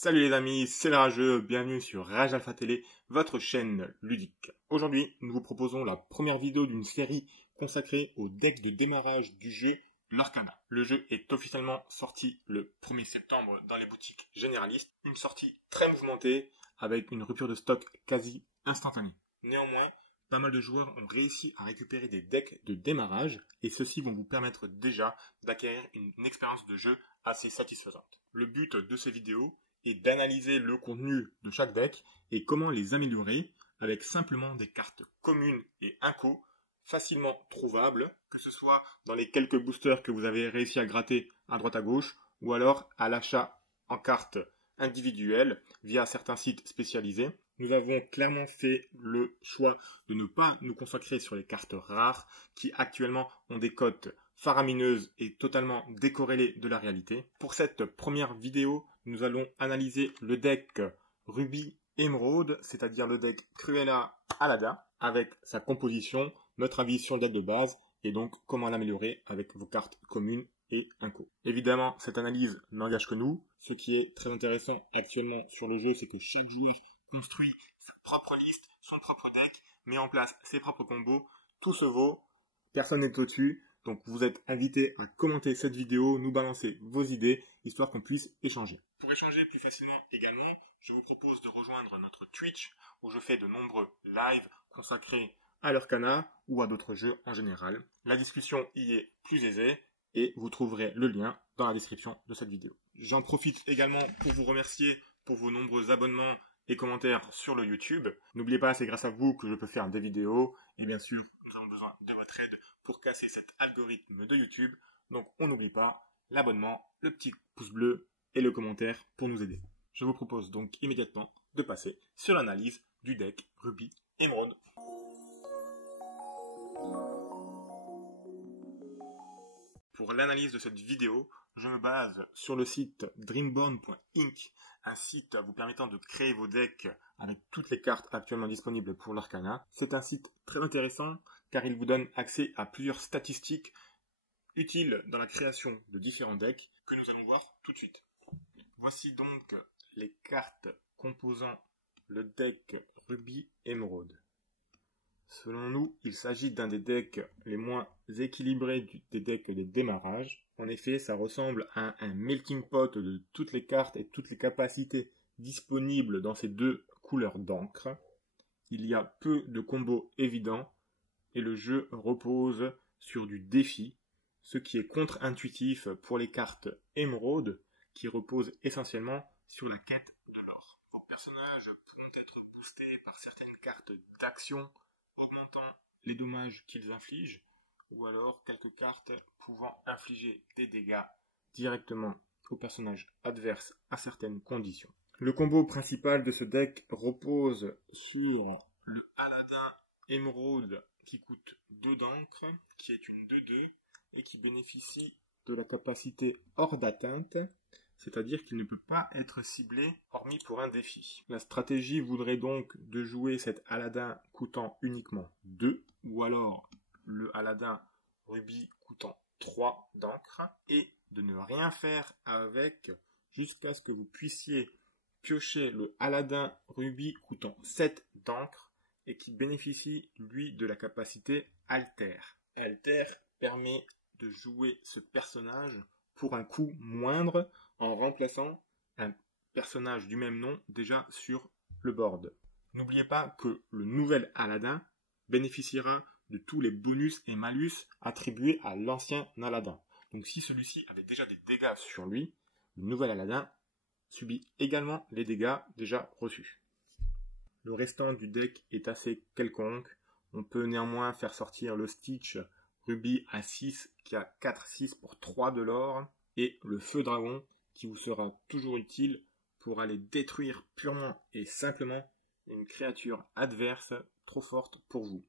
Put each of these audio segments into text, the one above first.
Salut les amis, c'est le Rageux, bienvenue sur Rage Alpha Télé, votre chaîne ludique. Aujourd'hui, nous vous proposons la première vidéo d'une série consacrée au deck de démarrage du jeu l'Arcana. Le jeu est officiellement sorti le 1er septembre dans les boutiques généralistes, une sortie très mouvementée avec une rupture de stock quasi instantanée. Néanmoins, pas mal de joueurs ont réussi à récupérer des decks de démarrage et ceux-ci vont vous permettre déjà d'acquérir une expérience de jeu assez satisfaisante. Le but de ces vidéos est d'analyser le contenu de chaque deck et comment les améliorer avec simplement des cartes communes et inco facilement trouvables, que ce soit dans les quelques boosters que vous avez réussi à gratter à droite à gauche ou alors à l'achat en cartes individuelles via certains sites spécialisés. Nous avons clairement fait le choix de ne pas nous consacrer sur les cartes rares qui actuellement ont des cotes faramineuses et totalement décorrélées de la réalité. Pour cette première vidéo, nous allons analyser le deck Ruby Emerald, c'est-à-dire le deck Cruella Aladdin, avec sa composition, notre avis sur le deck de base et donc comment l'améliorer avec vos cartes communes et inco. Évidemment, cette analyse n'engage que nous. Ce qui est très intéressant actuellement sur le jeu, c'est que chaque joueur construit sa propre liste, son propre deck, met en place ses propres combos, tout se vaut, personne n'est au-dessus, donc vous êtes invités à commenter cette vidéo, nous balancer vos idées, histoire qu'on puisse échanger. Pour échanger plus facilement également, je vous propose de rejoindre notre Twitch, où je fais de nombreux lives consacrés à l'Arcana ou à d'autres jeux en général. La discussion y est plus aisée, et vous trouverez le lien dans la description de cette vidéo. J'en profite également pour vous remercier pour vos nombreux abonnements et commentaires sur le YouTube. N'oubliez pas, c'est grâce à vous que je peux faire des vidéos. Et bien sûr, nous avons besoin de votre aide pour casser cet algorithme de YouTube. Donc on n'oublie pas l'abonnement, le petit pouce bleu et le commentaire pour nous aider. Je vous propose donc immédiatement de passer sur l'analyse du deck Ruby Emerald. Pour l'analyse de cette vidéo, je me base sur le site dreamborn.inc, un site vous permettant de créer vos decks avec toutes les cartes actuellement disponibles pour l'Arcana. C'est un site très intéressant car il vous donne accès à plusieurs statistiques utiles dans la création de différents decks que nous allons voir tout de suite. Voici donc les cartes composant le deck Ruby Emerald. Selon nous, il s'agit d'un des decks les moins équilibrés des decks de démarrage. En effet, ça ressemble à un melting pot de toutes les cartes et toutes les capacités disponibles dans ces deux couleurs d'encre. Il y a peu de combos évidents et le jeu repose sur du défi, ce qui est contre-intuitif pour les cartes émeraude qui reposent essentiellement sur la quête de l'or. Vos personnages pourront être boostés par certaines cartes d'action augmentant les dommages qu'ils infligent, ou alors quelques cartes pouvant infliger des dégâts directement aux personnages adverses à certaines conditions. Le combo principal de ce deck repose sur le Aladdin Emerald qui coûte 2 d'encre, qui est une 2-2 et qui bénéficie de la capacité hors d'atteinte, c'est-à-dire qu'il ne peut pas être ciblé hormis pour un défi. La stratégie voudrait donc de jouer cet Aladdin coûtant uniquement 2, ou alors le Aladdin Ruby coûtant 3 d'encre, et de ne rien faire avec jusqu'à ce que vous puissiez piocher le Aladdin Ruby coûtant 7 d'encre, et qui bénéficie, lui, de la capacité Alter. Alter permet de jouer ce personnage pour un coût moindre, en remplaçant un personnage du même nom déjà sur le board. N'oubliez pas que le nouvel Aladdin bénéficiera de tous les bonus et malus attribués à l'ancien Aladdin. Donc si celui-ci avait déjà des dégâts sur lui, le nouvel Aladdin subit également les dégâts déjà reçus. Le restant du deck est assez quelconque. On peut néanmoins faire sortir le Stitch Ruby à 6 qui a 4-6 pour 3 de l'or et le Feu Dragon qui vous sera toujours utile pour aller détruire purement et simplement une créature adverse trop forte pour vous.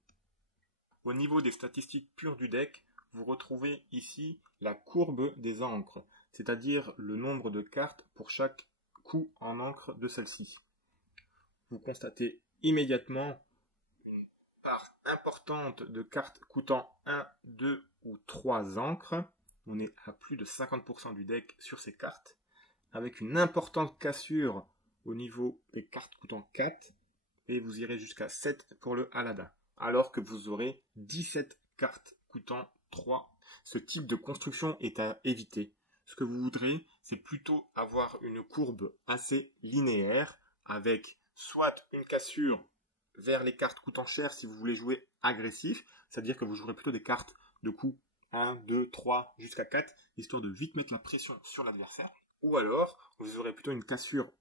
Au niveau des statistiques pures du deck, vous retrouvez ici la courbe des encres, c'est-à-dire le nombre de cartes pour chaque coup en encre de celle-ci. Vous constatez immédiatement une part importante de cartes coûtant 1, 2 ou 3 encres. On est à plus de 50% du deck sur ces cartes. avec une importante cassure au niveau des cartes coûtant 4, et vous irez jusqu'à 7 pour le Aladdin, alors que vous aurez 17 cartes coûtant 3. Ce type de construction est à éviter. Ce que vous voudrez, c'est plutôt avoir une courbe assez linéaire, avec soit une cassure vers les cartes coûtant cher si vous voulez jouer agressif, c'est-à-dire que vous jouerez plutôt des cartes de coût 1, 2, 3, jusqu'à 4, histoire de vite mettre la pression sur l'adversaire. Ou alors, vous aurez plutôt une cassure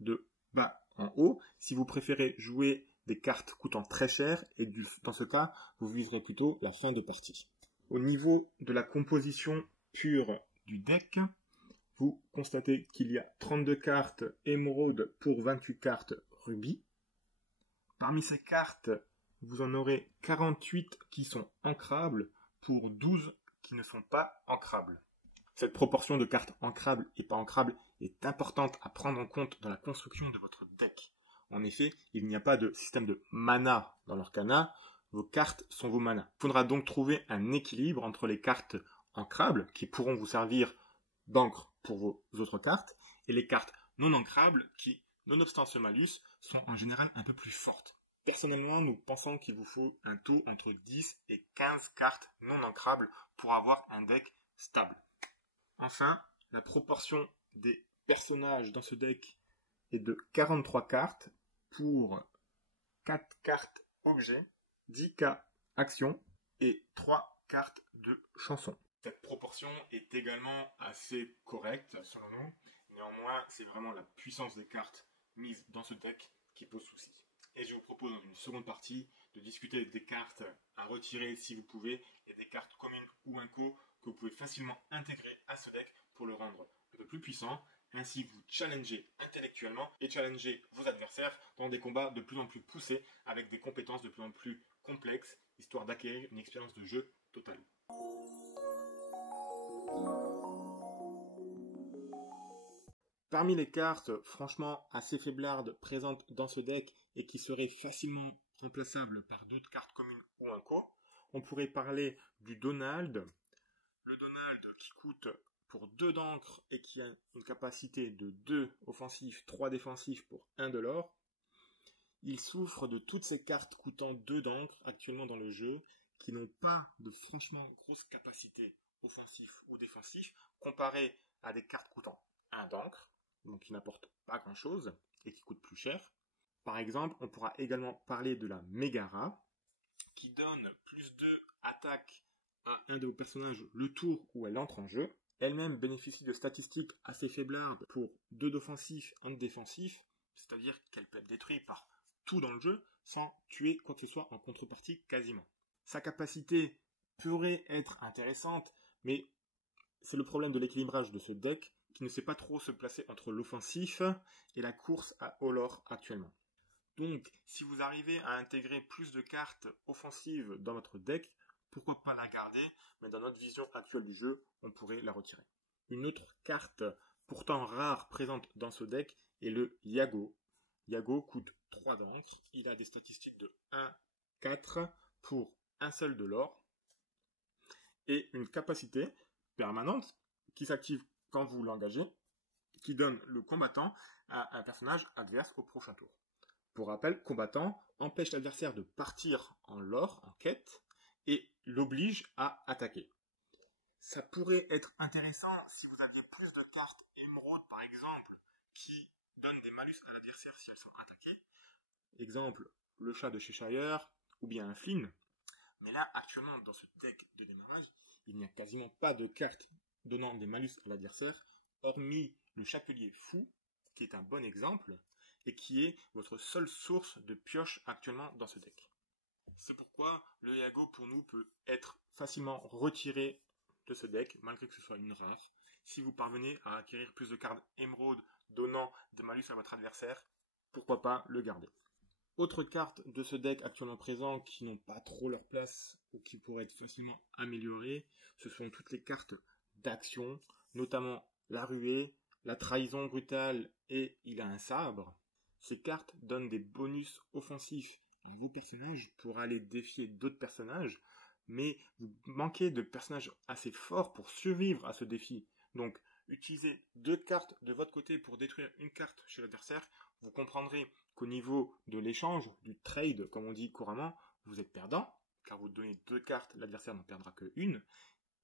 de bas en haut, si vous préférez jouer des cartes coûtant très cher, et dans ce cas, vous viserez plutôt la fin de partie. Au niveau de la composition pure du deck, vous constatez qu'il y a 32 cartes émeraude pour 28 cartes rubis. Parmi ces cartes, vous en aurez 48 qui sont ancrables pour 12 qui ne sont pas ancrables. Cette proportion de cartes ancrables et pas ancrables est importante à prendre en compte dans la construction de votre deck. En effet, il n'y a pas de système de mana dans l'Arcana, vos cartes sont vos manas. Il faudra donc trouver un équilibre entre les cartes ancrables, qui pourront vous servir d'encre pour vos autres cartes, et les cartes non ancrables, qui, nonobstant ce malus, sont en général un peu plus fortes. Personnellement, nous pensons qu'il vous faut un taux entre 10 et 15 cartes non ancrables pour avoir un deck stable. Enfin, la proportion des personnages dans ce deck est de 43 cartes pour 4 cartes objets, 10 cas actions et 3 cartes de chansons. Cette proportion est également assez correcte selon nous. Néanmoins, c'est vraiment la puissance des cartes mises dans ce deck qui pose souci. Et je vous propose dans une seconde partie de discuter des cartes à retirer si vous pouvez et des cartes communes ou inco que vous pouvez facilement intégrer à ce deck pour le rendre un peu plus puissant. Ainsi, vous challengez intellectuellement et challengez vos adversaires dans des combats de plus en plus poussés avec des compétences de plus en plus complexes, histoire d'acquérir une expérience de jeu totale. Parmi les cartes franchement assez faiblardes présentes dans ce deck et qui seraient facilement remplaçables par d'autres cartes communes ou inco, on pourrait parler du Donald. Le Donald qui coûte pour 2 d'encre et qui a une capacité de 2 offensifs, 3 défensifs pour 1 de l'or. Il souffre de toutes ces cartes coûtant 2 d'encre actuellement dans le jeu, qui n'ont pas de franchement grosse capacité offensif ou défensif, comparé à des cartes coûtant 1 d'encre, donc qui n'apportent pas grand chose et qui coûtent plus cher. Par exemple, on pourra également parler de la Megara, qui donne plus 2 attaques à un de vos personnages le tour où elle entre en jeu. Elle-même bénéficie de statistiques assez faiblardes pour 2 d'offensif, 1 de défensif, c'est-à-dire qu'elle peut être détruite par tout dans le jeu sans tuer quoi que ce soit en contrepartie quasiment. Sa capacité pourrait être intéressante, mais c'est le problème de l'équilibrage de ce deck qui ne sait pas trop se placer entre l'offensif et la course à Olor actuellement. Donc, si vous arrivez à intégrer plus de cartes offensives dans votre deck, pourquoi pas la garder, mais dans notre vision actuelle du jeu, on pourrait la retirer. Une autre carte pourtant rare présente dans ce deck est le Yago. Yago coûte 3 d'encre, il a des statistiques de 1, 4 pour un seul de l'or, et une capacité permanente qui s'active quand vous l'engagez, qui donne le combattant à un personnage adverse au prochain tour. Pour rappel, combattant empêche l'adversaire de partir en lore, en quête, et l'oblige à attaquer. Ça pourrait être intéressant si vous aviez plus de cartes émeraude, par exemple, qui donnent des malus à l'adversaire si elles sont attaquées. Exemple, le chat de Cheshire, ou bien un Flynn. Mais là, actuellement, dans ce deck de démarrage, il n'y a quasiment pas de cartes donnant des malus à l'adversaire, hormis le chapelier fou, qui est un bon exemple, et qui est votre seule source de pioche actuellement dans ce deck. C'est pourquoi le Yago pour nous peut être facilement retiré de ce deck, malgré que ce soit une rare. Si vous parvenez à acquérir plus de cartes émeraude donnant des malus à votre adversaire, pourquoi pas le garder. Autres cartes de ce deck actuellement présent qui n'ont pas trop leur place ou qui pourraient être facilement améliorées, ce sont toutes les cartes d'action, notamment la ruée, la trahison brutale et il a un sabre. Ces cartes donnent des bonus offensifs à vos personnages pour aller défier d'autres personnages, mais vous manquez de personnages assez forts pour survivre à ce défi. Donc, utilisez 2 cartes de votre côté pour détruire une carte chez l'adversaire, vous comprendrez qu'au niveau de l'échange, du trade, comme on dit couramment, vous êtes perdant, car vous donnez 2 cartes, l'adversaire n'en perdra qu'une.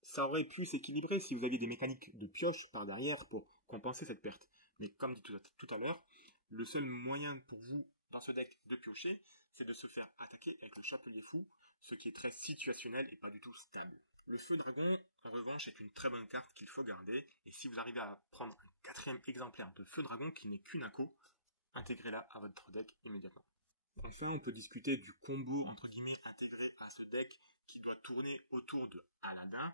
Ça aurait pu s'équilibrer si vous aviez des mécaniques de pioche par derrière pour compenser cette perte. Mais comme dit tout à l'heure, le seul moyen pour vous, dans ce deck, de piocher, c'est de se faire attaquer avec le Chapelier Fou, ce qui est très situationnel et pas du tout stable. Le Feu Dragon, en revanche, est une très bonne carte qu'il faut garder, et si vous arrivez à prendre un 4e exemplaire de Feu Dragon qui n'est qu'une inco, intégrez-la à votre deck immédiatement. Enfin, on peut discuter du combo, entre guillemets, intégré à ce deck qui doit tourner autour de Aladdin.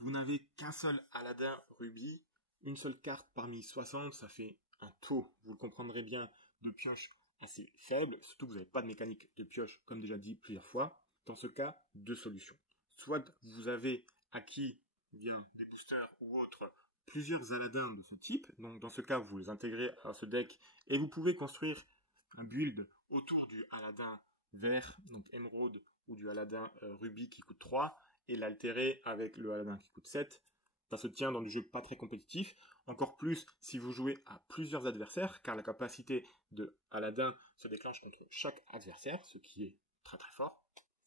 Vous n'avez qu'un seul Aladdin Rubis, une seule carte parmi 60, ça fait un taux, vous le comprendrez bien, de pioche assez faible, surtout que vous n'avez pas de mécanique de pioche, comme déjà dit plusieurs fois. Dans ce cas, 2 solutions. Soit vous avez acquis, via des boosters ou autres, plusieurs Aladdins de ce type, donc dans ce cas, vous les intégrez à ce deck, et vous pouvez construire un build autour du Aladdin vert, donc émeraude, ou du Aladdin rubis qui coûte 3, et l'altérer avec le Aladdin qui coûte 7. Ça se tient dans du jeu pas très compétitif, encore plus si vous jouez à plusieurs adversaires, car la capacité de Aladdin se déclenche contre chaque adversaire, ce qui est très très fort.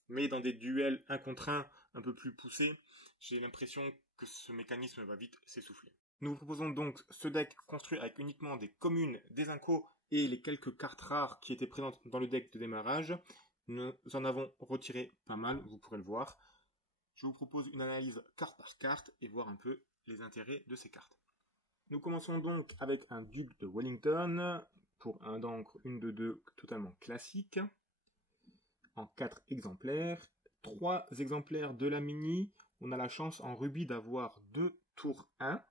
Mais dans des duels 1 contre 1 un peu plus poussés, j'ai l'impression que ce mécanisme va vite s'essouffler. Nous vous proposons donc ce deck construit avec uniquement des communes, des incos et les quelques cartes rares qui étaient présentes dans le deck de démarrage. Nous en avons retiré pas mal, vous pourrez le voir. Je vous propose une analyse carte par carte et voir un peu les intérêts de ces cartes. Nous commençons donc avec un Duc de Wellington pour un d'encre, une de 2 totalement classique, en 4 exemplaires. 3 exemplaires de la mini. On a la chance en rubis d'avoir 2 tours 1.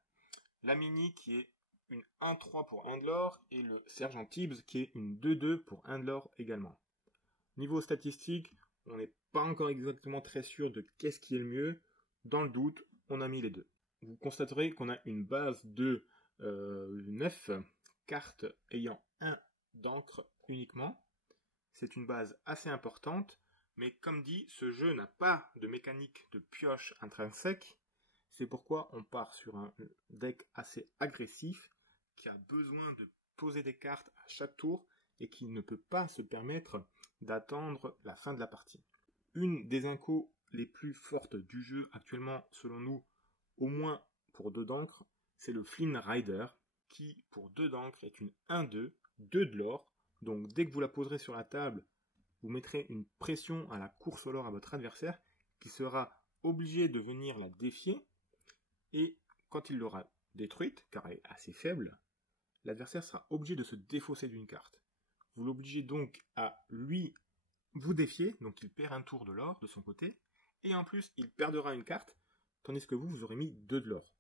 La mini qui est une 1-3 pour 1 de l'or et le Sergent Tibbs qui est une 2-2 pour 1 de l'or également. Niveau statistique, on n'est pas encore exactement très sûr de qu'est-ce qui est le mieux. Dans le doute, on a mis les deux. Vous constaterez qu'on a une base de 9 cartes ayant 1 d'encre uniquement. C'est une base assez importante, mais comme dit, ce jeu n'a pas de mécanique de pioche intrinsèque. C'est pourquoi on part sur un deck assez agressif qui a besoin de poser des cartes à chaque tour et qui ne peut pas se permettre d'attendre la fin de la partie. Une des incos les plus fortes du jeu actuellement, selon nous, au moins pour 2 d'encre, c'est le Flynn Rider, qui pour 2 d'encre est une 1-2, 2 de l'or. Donc dès que vous la poserez sur la table, vous mettrez une pression à la course au l'or à votre adversaire, qui sera obligé de venir la défier, et quand il l'aura détruite, car elle est assez faible, l'adversaire sera obligé de se défausser d'une carte. Vous l'obligez donc à lui vous défier, donc il perd un tour de l'or de son côté, et en plus il perdra une carte, tandis que vous aurez mis 2 de l'or.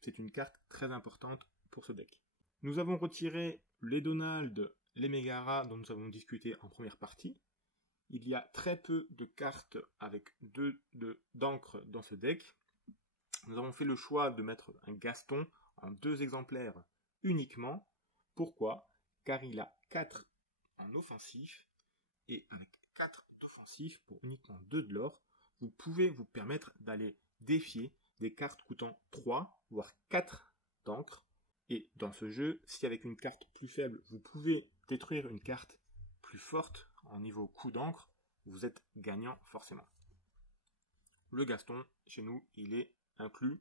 C'est une carte très importante pour ce deck. Nous avons retiré les Donald, les Megara dont nous avons discuté en première partie. Il y a très peu de cartes avec 2 d'encre dans ce deck. Nous avons fait le choix de mettre un Gaston en 2 exemplaires uniquement. Pourquoi? Car il a 4 en offensif, et avec 4 d'offensif pour uniquement 2 de l'or, vous pouvez vous permettre d'aller défier des cartes coûtant 3, voire 4 d'encre. Et dans ce jeu, si avec une carte plus faible, vous pouvez détruire une carte plus forte en niveau coût d'encre, vous êtes gagnant forcément. Le Gaston, chez nous, il est inclus.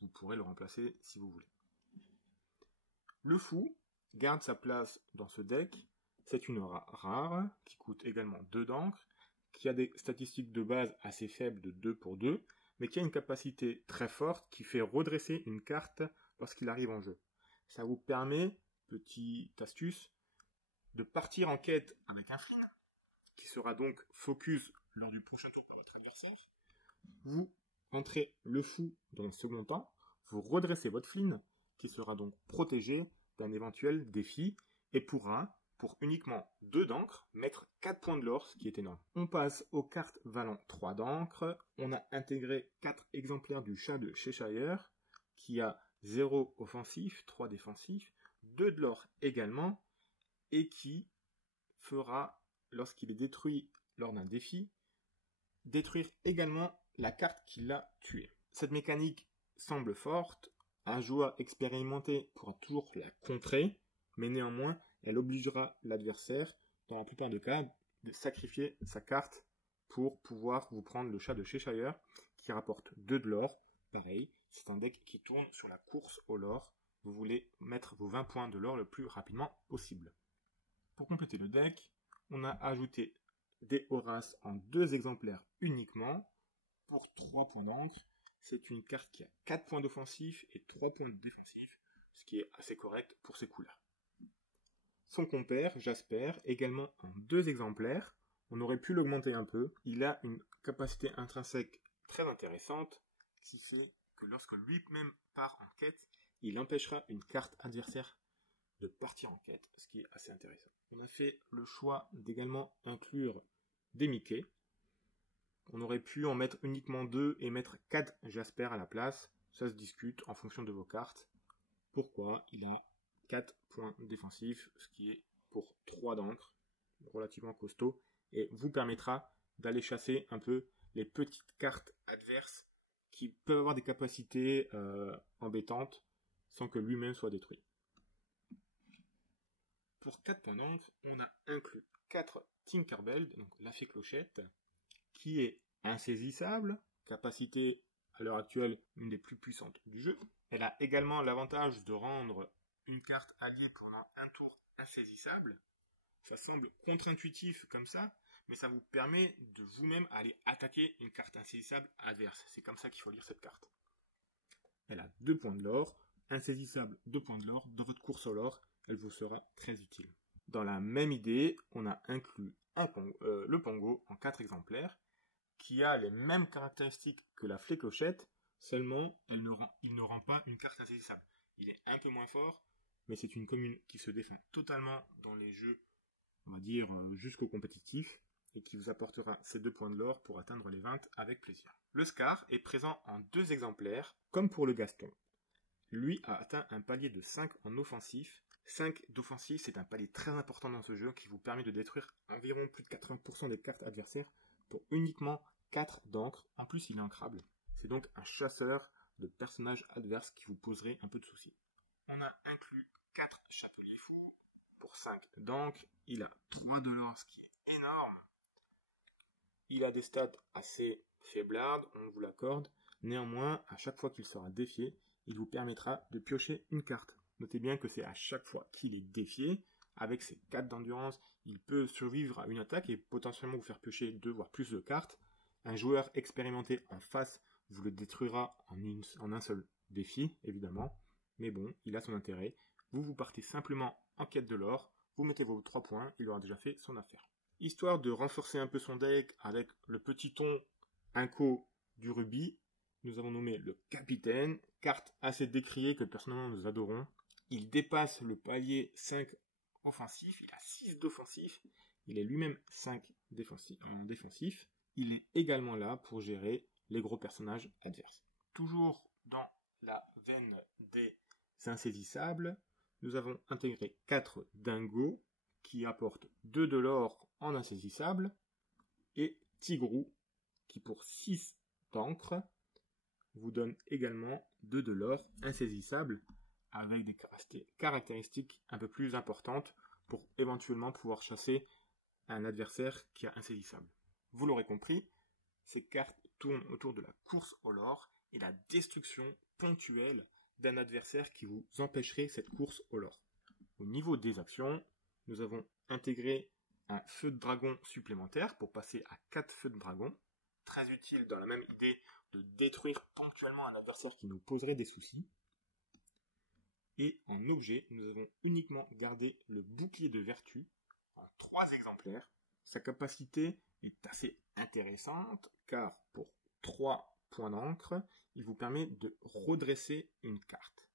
Vous pourrez le remplacer si vous voulez. Le Fou garde sa place dans ce deck. C'est une rare qui coûte également 2 d'encre, qui a des statistiques de base assez faibles de 2 pour 2, mais qui a une capacité très forte qui fait redresser une carte lorsqu'il arrive en jeu. Ça vous permet, petite astuce, de partir en quête avec un Flynn, qui sera donc focus lors du prochain tour par votre adversaire. Vous entrez le Fou dans le second temps, vous redressez votre Flynn, qui sera donc protégé d'un éventuel défi, et pourra, pour uniquement 2 d'encre, mettre 4 points de l'or, ce qui est énorme. On passe aux cartes valant 3 d'encre. On a intégré 4 exemplaires du chat de Cheshire, qui a 0 offensif, 3 défensif, 2 de l'or également, et qui fera, lorsqu'il est détruit lors d'un défi, détruire également la carte qui l'a tué. Cette mécanique semble forte, Un joueur expérimenté pourra toujours la contrer, mais néanmoins, elle obligera l'adversaire, dans la plupart des cas, de sacrifier sa carte pour pouvoir vous prendre le chat de Cheshire, qui rapporte 2 de l'or. Pareil, c'est un deck qui tourne sur la course au lore. Vous voulez mettre vos 20 points de l'or le plus rapidement possible. Pour compléter le deck, on a ajouté des Horaces en 2 exemplaires uniquement, pour 3 points d'encre. C'est une carte qui a 4 points d'offensif et 3 points de défensif, ce qui est assez correct pour ces coups-là. Son compère, Jasper, également en 2 exemplaires. On aurait pu l'augmenter un peu. Il a une capacité intrinsèque très intéressante, qui fait que lorsque lui-même part en quête, il empêchera une carte adversaire de partir en quête, ce qui est assez intéressant. On a fait le choix d'également inclure des Mickey. On aurait pu en mettre uniquement 2 et mettre 4 Jasper à la place. Ça se discute en fonction de vos cartes. Pourquoi? Il a 4 points défensifs, ce qui est pour 3 d'encre, relativement costaud, et vous permettra d'aller chasser un peu les petites cartes adverses qui peuvent avoir des capacités embêtantes sans que lui-même soit détruit. Pour 4 points d'encre, on a inclus 4 Tinkerbell, donc la fée clochette, qui est insaisissable, capacité à l'heure actuelle une des plus puissantes du jeu. Elle a également l'avantage de rendre une carte alliée pendant un tour insaisissable. Ça semble contre-intuitif comme ça, mais ça vous permet de vous-même aller attaquer une carte insaisissable adverse. C'est comme ça qu'il faut lire cette carte. Elle a 2 points de l'or, insaisissable 2 points de l'or. Dans votre course au lore, elle vous sera très utile. Dans la même idée, on a inclus le Pongo en 4 exemplaires, qui a les mêmes caractéristiques que la fée clochette, seulement il ne rend pas une carte insaisissable. Il est un peu moins fort, mais c'est une commune qui se défend totalement dans les jeux, on va dire, jusqu'au compétitif, et qui vous apportera ces 2 points de l'or pour atteindre les 20 avec plaisir. Le Scar est présent en 2 exemplaires, comme pour le Gaston. Lui a atteint un palier de 5 en offensif. 5 d'offensif, c'est un palier très important dans ce jeu qui vous permet de détruire environ plus de 80% des cartes adversaires pour uniquement 4 d'encre. En plus, il est ancrable. C'est donc un chasseur de personnages adverses qui vous poserait un peu de soucis. On a inclus 4 chapeliers fous pour 5 d'encre. Il a 3 de l'or, ce qui est énorme. Il a des stats assez faiblardes, on vous l'accorde. Néanmoins, à chaque fois qu'il sera défié, il vous permettra de piocher une carte. Notez bien que c'est à chaque fois qu'il est défié. Avec ses 4 d'endurance, il peut survivre à une attaque et potentiellement vous faire piocher 2 voire plus de cartes. Un joueur expérimenté en face vous le détruira en un seul défi, évidemment. Mais bon, il a son intérêt. Vous partez simplement en quête de l'or, vous mettez vos 3 points, il aura déjà fait son affaire. Histoire de renforcer un peu son deck avec le petit ton Inco du rubis, nous avons nommé le capitaine, carte assez décriée que personnellement nous adorons. Il dépasse le palier 5 offensif, il a 6 d'offensif, il est lui-même 5 en défensif. Il est également là pour gérer les gros personnages adverses. Toujours dans la veine des insaisissables, nous avons intégré 4 dingos qui apportent 2 de l'or en insaisissable et Tigrou qui pour 6 d'encre vous donne également 2 de l'or insaisissable avec des caractéristiques un peu plus importantes pour éventuellement pouvoir chasser un adversaire qui est insaisissable. Vous l'aurez compris, ces cartes tournent autour de la course au lore et la destruction ponctuelle d'un adversaire qui vous empêcherait cette course au lore. Au niveau des actions, nous avons intégré un feu de dragon supplémentaire pour passer à 4 feux de dragon, très utile dans la même idée de détruire ponctuellement un adversaire qui nous poserait des soucis. Et en objet, nous avons uniquement gardé le bouclier de vertu en 3 exemplaires. Sa capacité est assez intéressante car pour 3 points d'encre, il vous permet de redresser une carte.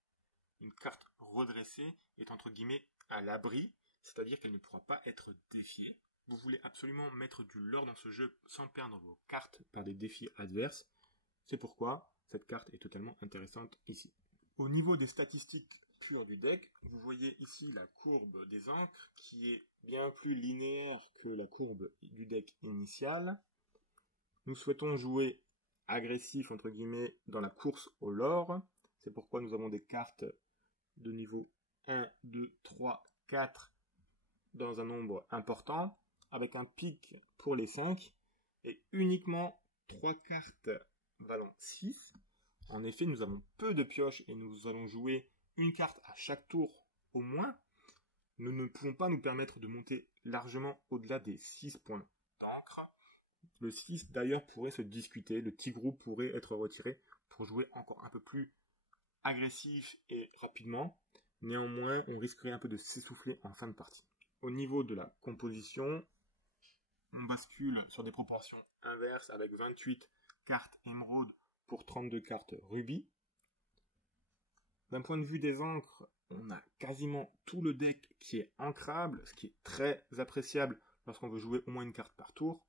Une carte redressée est entre guillemets à l'abri, c'est-à-dire qu'elle ne pourra pas être défiée. Vous voulez absolument mettre du lore dans ce jeu sans perdre vos cartes par des défis adverses. C'est pourquoi cette carte est totalement intéressante ici. Au niveau des statistiques pures du deck, vous voyez ici la courbe des encres qui est bien plus linéaire que la courbe du deck initial. Nous souhaitons jouer agressif entre guillemets dans la course au lore. C'est pourquoi nous avons des cartes de niveau 1, 2, 3, 4 dans un nombre important, avec un pic pour les 5, et uniquement 3 cartes valant 6. En effet, nous avons peu de pioches et nous allons jouer une carte à chaque tour au moins. Nous ne pouvons pas nous permettre de monter largement au-delà des 6 points d'encre. Le 6 d'ailleurs pourrait se discuter, le Tigrou pourrait être retiré pour jouer encore un peu plus agressif et rapidement. Néanmoins, on risquerait un peu de s'essouffler en fin de partie. Au niveau de la composition, on bascule sur des proportions inverses avec 28 cartes émeraude pour 32 cartes rubis. D'un point de vue des encres, on a quasiment tout le deck qui est ancrable, ce qui est très appréciable lorsqu'on veut jouer au moins une carte par tour,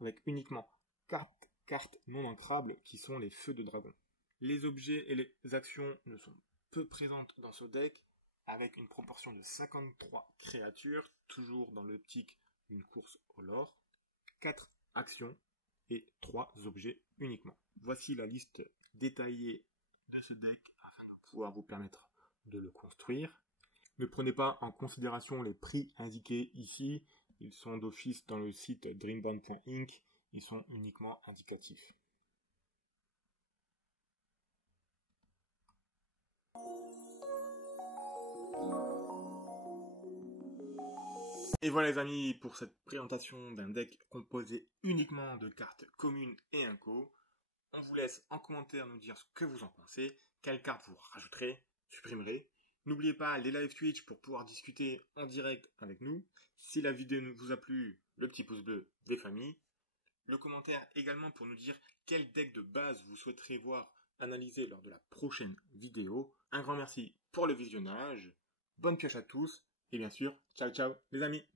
avec uniquement 4 cartes non ancrables qui sont les feux de dragon. Les objets et les actions ne sont peu présentes dans ce deck, avec une proportion de 53 créatures, toujours dans l'optique d'une course au lore, 4 actions et 3 objets uniquement. Voici la liste détaillée de ce deck afin de pouvoir vous permettre de le construire. Ne prenez pas en considération les prix indiqués ici, ils sont d'office dans le site dreamborn.inc, ils sont uniquement indicatifs. Et voilà les amis pour cette présentation d'un deck composé uniquement de cartes communes et inco. On vous laisse en commentaire nous dire ce que vous en pensez, quelles cartes vous rajouterez, supprimerez. N'oubliez pas les live Twitch pour pouvoir discuter en direct avec nous. Si la vidéo vous a plu, le petit pouce bleu des familles. Le commentaire également pour nous dire quel deck de base vous souhaiterez voir analysé lors de la prochaine vidéo. Un grand merci pour le visionnage. Bonne pioche à tous. Et bien sûr, ciao ciao les amis.